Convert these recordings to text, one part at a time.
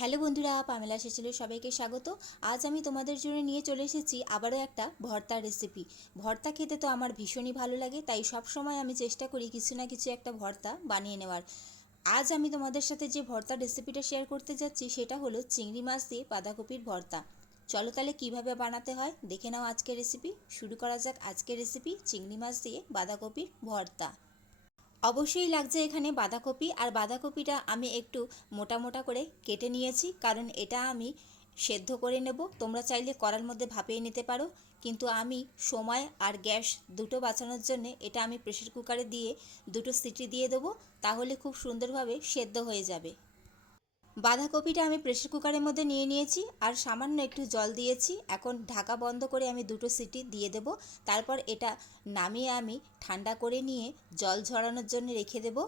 Hello বন্ধুরা, Pamela সেচেলে সবাইকে স্বাগত। আজ আমি তোমাদের জন্য নিয়ে চলে এসেছি আবারও একটা ভর্তার রেসিপি। ভর্তা খেতে তো আমার ভীষণই ভালো লাগে, তাই সব সময় আমি চেষ্টা করি কিছু না কিছু একটা ভর্তা বানিয়ে নেওয়ার। আজ আমি তোমাদের সাথে যে ভর্তার রেসিপিটা শেয়ার করতে যাচ্ছি সেটা হলো চিংড়ি মাছ দিয়ে বাঁধাকপির ভর্তা। চলো তাহলে কীভাবে বানাতে হয় দেখে নাও আজকের রেসিপি। শুরু করা যাক আজকের রেসিপি, চিংড়ি মাছ দিয়ে বাঁধাকপির ভর্তা। অবশ্যই লাগছে এখানে বাঁধাকপি, আর বাঁধাকপিটা আমি একটু মোটা মোটা করে কেটে নিয়েছি, কারণ এটা আমি সেদ্ধ করে নেব। তোমরা চাইলে কড়ার মধ্যে ভাপিয়ে নিতে পারো, কিন্তু আমি সময় আর গ্যাস দুটো বাঁচানোর জন্য এটা আমি প্রেসার কুকারে দিয়ে দুটো সিটি দিয়ে দেবো, তাহলে খুব সুন্দরভাবে সেদ্ধ হয়ে যাবে। বাঁধাকপিটা আমি প্রেসার কুকারের মধ্যে নিয়ে নিয়েছি আর সামান্য একটু জল দিয়েছি। এখন ঢাকা বন্ধ করে আমি দুটো সিটি দিয়ে দেব। তারপর এটা নামিয়ে আমি ঠান্ডা করে নিয়ে জল ঝরানোর জন্য রেখে দেব।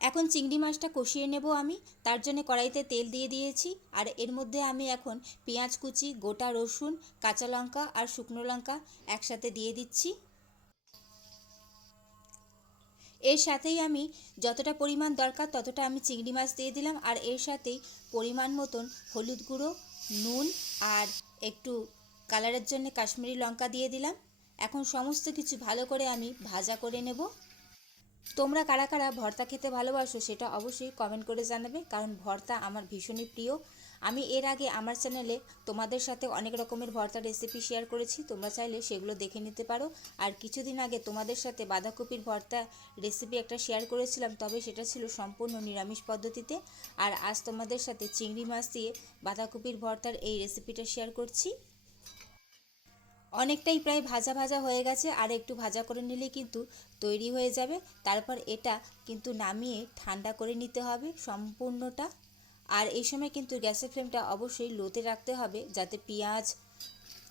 এখন চিংড়ি মাছটা কষিয়ে নেব আমি। তার জন্য কড়াইতে তেল দিয়ে দিয়েছি, আর এর মধ্যে আমি এখন পেঁয়াজ কুচি, গোটা রসুন, কাঁচা লঙ্কা আর শুকনো লঙ্কা একসাথে দিয়ে দিচ্ছি। এর সাথেই আমি যতটা পরিমাণ দরকার ততটা আমি চিংড়ি মাছ দিয়ে দিলাম, আর এর সাথেই পরিমাণ মতন হলুদ গুঁড়ো, নুন আর একটু কালারের জন্য কাশ্মীরি লঙ্কা দিয়ে দিলাম। এখন সমস্ত কিছু ভালো করে আমি ভাজা করে নেব। তোমরা কারা কারা ভর্তা খেতে ভালোবাসো সেটা অবশ্যই কমেন্ট করে জানাবে, কারণ ভর্তা আমার ভীষণই প্রিয়। আমি এর আগে আমার চ্যানেলে তোমাদের সাথে অনেক রকমের ভর্তা রেসিপি শেয়ার করেছি, তোমরা চাইলে সেগুলো দেখে নিতে পারো। আর কিছুদিন আগে তোমাদের সাথে বাঁধাকপির ভর্তা রেসিপি একটা শেয়ার করেছিলাম, তবে সেটা ছিল সম্পূর্ণ নিরামিষ পদ্ধতিতে। আর আজ তোমাদের সাথে চিংড়ি মাছ দিয়ে বাঁধাকপির ভর্তার এই রেসিপিটা শেয়ার করছি। অনেকটাই প্রায় ভাজা ভাজা হয়ে গেছে, আর একটু ভাজা করে নিলে কিন্তু তৈরি হয়ে যাবে। তারপর এটা কিন্তু নামিয়ে ঠান্ডা করে নিতে হবে সম্পূর্ণটা। আর এই সময় কিন্তু গ্যাসের ফ্লেমটা অবশ্যই লোতে রাখতে হবে, যাতে পেঁয়াজ,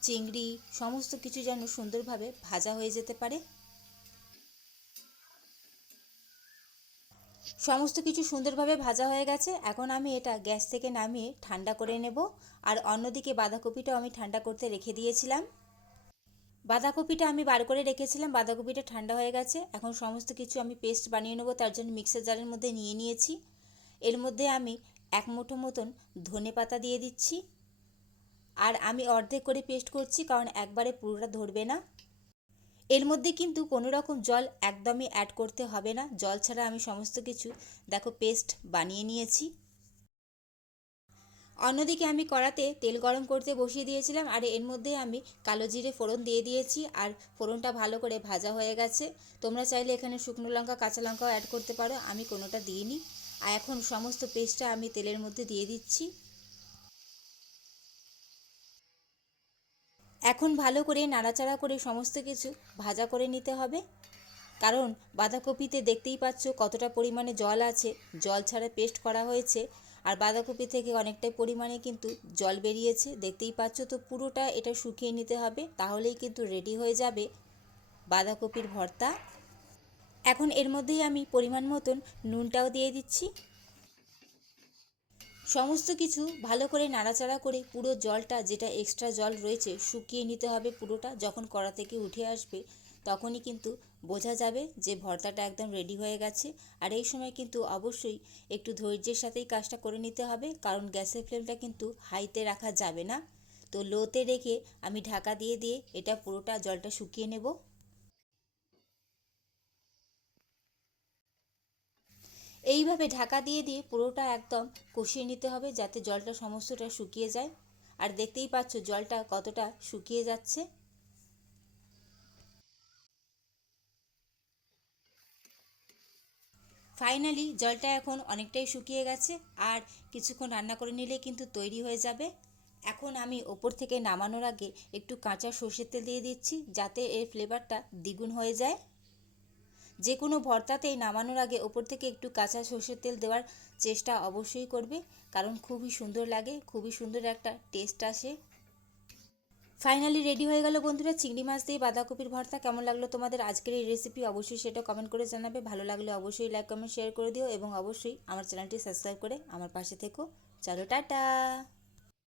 চিংড়ি সমস্ত কিছু যেন সুন্দরভাবে ভাজা হয়ে যেতে পারে। সমস্ত কিছু সুন্দরভাবে ভাজা হয়ে গেছে, এখন আমি এটা গ্যাস থেকে নামিয়ে ঠান্ডা করে নেব। আর অন্যদিকে বাঁধাকপিটাও আমি ঠান্ডা করতে রেখে দিয়েছিলাম। বাঁধাকপিটা আমি বার করে রেখেছিলাম, বাঁধাকপিটা ঠান্ডা হয়ে গেছে। এখন সমস্ত কিছু আমি পেস্ট বানিয়ে নেবো, তার জন্য মিক্সার জারের মধ্যে নিয়ে নিয়েছি। এর মধ্যে আমি এক মুঠো মতন ধনে পাতা দিয়ে দিচ্ছি, আর আমি অর্ধেক করে পেস্ট করছি, কারণ একবারে পুরোটা ধরবে না। এর মধ্যে কিন্তু কোনো রকম জল একদমই অ্যাড করতে হবে না, জল ছাড়া আমি সমস্ত কিছু দেখো পেস্ট বানিয়ে নিয়েছি। অন্যদিকে আমি কড়াতে তেল গরম করতে বসিয়ে দিয়েছিলাম, আর এর মধ্যে আমি কালো জিরে ফোড়ন দিয়ে দিয়েছি, আর ফোড়নটা ভালো করে ভাজা হয়ে গেছে। তোমরা চাইলে এখানে শুকনো লঙ্কা, কাঁচা লঙ্কাও অ্যাড করতে পারো, আমি কোনোটা দিইনি। আর এখন সমস্ত পেস্টটা আমি তেলের মধ্যে দিয়ে দিচ্ছি। এখন ভালো করে নাড়াচাড়া করে সমস্ত কিছু ভাজা করে নিতে হবে, কারণ বাঁধাকপিতে দেখতেই পাচ্ছ কতটা পরিমাণে জল আছে, জল ছাড়া পেস্ট করা হয়েছে। আর বাঁধাকপি থেকে অনেকটাই পরিমাণে কিন্তু জল বেরিয়েছে, দেখতেই পাচ্ছ। তো পুরোটা এটা শুকিয়ে নিতে হবে, তাহলেই কিন্তু রেডি হয়ে যাবে বাঁধাকপির ভর্তা। এখন এর মধ্যেই আমি পরিমাণ মতন নুনটাও দিয়ে দিচ্ছি। সমস্ত কিছু ভালো করে নাড়াচাড়া করে পুরো জলটা, যেটা এক্সট্রা জল রয়েছে, শুকিয়ে নিতে হবে পুরোটা। যখন কড়া থেকে উঠে আসবে তখনই কিন্তু বোঝা যাবে যে ভর্তাটা একদম রেডি হয়ে গেছে। আর এই সময় কিন্তু অবশ্যই একটু ধৈর্যের সাথেই কাজটা করে নিতে হবে, কারণ গ্যাসের ফ্লেমটা কিন্তু হাইতে রাখা যাবে না। তো লোতে রেখে আমি ঢাকা দিয়ে দিয়ে এটা পুরোটা জলটা শুকিয়ে নেব। এইভাবে ঢাকা দিয়ে দিয়ে পুরোটা একদম কষিয়ে নিতে হবে, যাতে জলটা সমস্তটা শুকিয়ে যায়। আর দেখতেই পাচ্ছ জলটা কতটা শুকিয়ে যাচ্ছে। ফাইনালি জলটা এখন অনেকটাই শুকিয়ে গেছে, আর কিছুক্ষণ রান্না করে নিলে কিন্তু তৈরি হয়ে যাবে। এখন আমি ওপর থেকে নামানোর আগে একটু কাঁচা সর্ষের তেল দিয়ে দিচ্ছি, যাতে এর ফ্লেভারটা দ্বিগুণ হয়ে যায়। যে কোনো ভর্তাতেই নামানোর আগে ওপর থেকে একটু কাঁচা সর্ষের তেল দেওয়ার চেষ্টা অবশ্যই করবে, কারণ খুবই সুন্দর লাগে, খুবই সুন্দর একটা টেস্ট আসে। ফাইনালি রেডি হয়ে গেল বন্ধুরা চিংড়ি মাছ দিয়ে বাঁধাকপির ভর্তা। কেমন লাগলো তোমাদের আজকের এই রেসিপি অবশ্যই সেটা কমেন্ট করে জানাবে। ভালো লাগলে অবশ্যই লাইক, কমেন্ট, শেয়ার করে দিও, এবং অবশ্যই আমার চ্যানেলটি সাবস্ক্রাইব করে আমার পাশে থেকো। চলো টাটা।